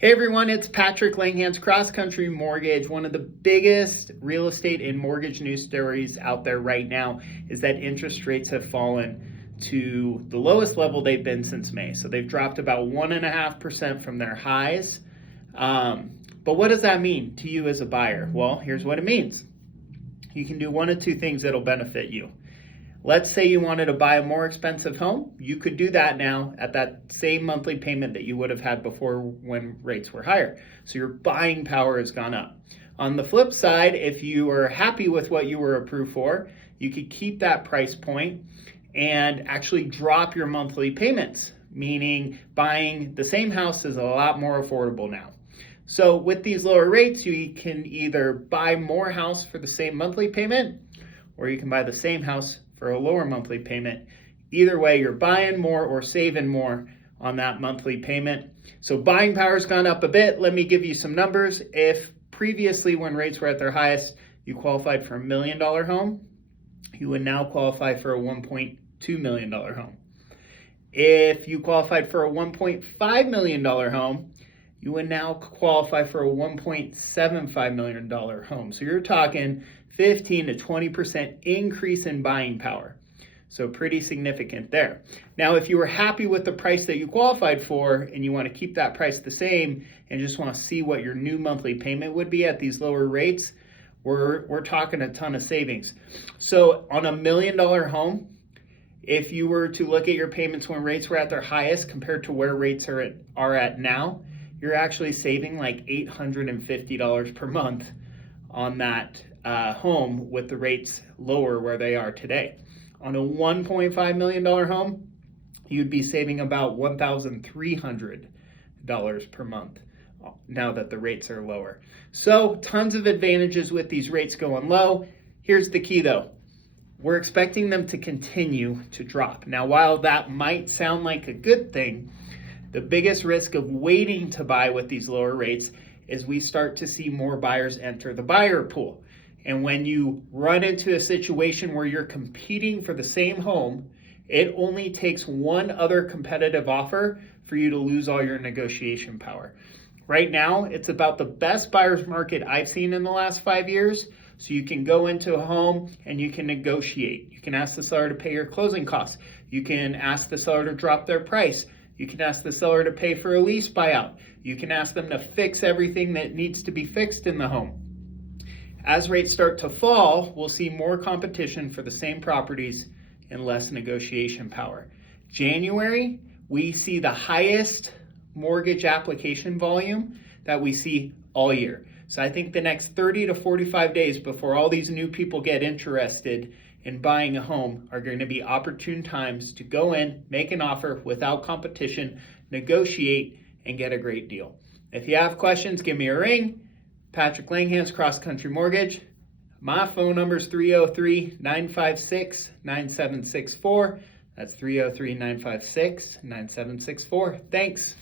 Hey everyone, it's Patrick Langhans, Cross Country Mortgage. One of the biggest real estate and mortgage news stories out there right now is that interest rates have fallen to the lowest level they've been since May. So they've dropped about 1.5% from their highs. But what does that mean to you as a buyer? Well, here's what it means. You can do one of two things that'll benefit you. Let's say you wanted to buy a more expensive home. You could do that now at that same monthly payment that you would have had before when rates were higher. So your buying power has gone up. On the flip side, if you are happy with what you were approved for, you could keep that price point and actually drop your monthly payments, meaning buying the same house is a lot more affordable now. So with these lower rates, you can either buy more house for the same monthly payment, or you can buy the same house for a lower monthly payment. Either way, you're buying more or saving more on that monthly payment. So buying power's gone up a bit. Let me give you some numbers. If previously when rates were at their highest, you qualified for $1 million home, you would now qualify for a $1.2 million home. If you qualified for a $1.5 million home, you would now qualify for a $1.75 million home. So you're talking 15 to 20% increase in buying power. So pretty significant there. Now, if you were happy with the price that you qualified for and you want to keep that price the same and just want to see what your new monthly payment would be at these lower rates, we're talking a ton of savings. So on a $1 million home, if you were to look at your payments when rates were at their highest compared to where rates are at now, you're actually saving like $850 per month on that home with the rates lower where they are today. On a $1.5 million home, you'd be saving about $1,300 per month now that the rates are lower. So tons of advantages with these rates going low. Here's the key though. We're expecting them to continue to drop. Now, while that might sound like a good thing, the biggest risk of waiting to buy with these lower rates is we start to see more buyers enter the buyer pool. And when you run into a situation where you're competing for the same home, it only takes one other competitive offer for you to lose all your negotiation power. Right now, it's about the best buyer's market I've seen in the last 5 years. So you can go into a home and you can negotiate. You can ask the seller to pay your closing costs. You can ask the seller to drop their price. You can ask the seller to pay for a lease buyout. You can ask them to fix everything that needs to be fixed in the home. As rates start to fall, we'll see more competition for the same properties and less negotiation power. January, we see the highest mortgage application volume that we see all year. So I think the next 30 to 45 days before all these new people get interested in buying a home are going to be opportune times to go in, make an offer without competition, negotiate, and get a great deal. If you have questions, give me a ring. Patrick Langhans, Cross Country Mortgage. My phone number is 303-956-9764. That's 303-956-9764. Thanks.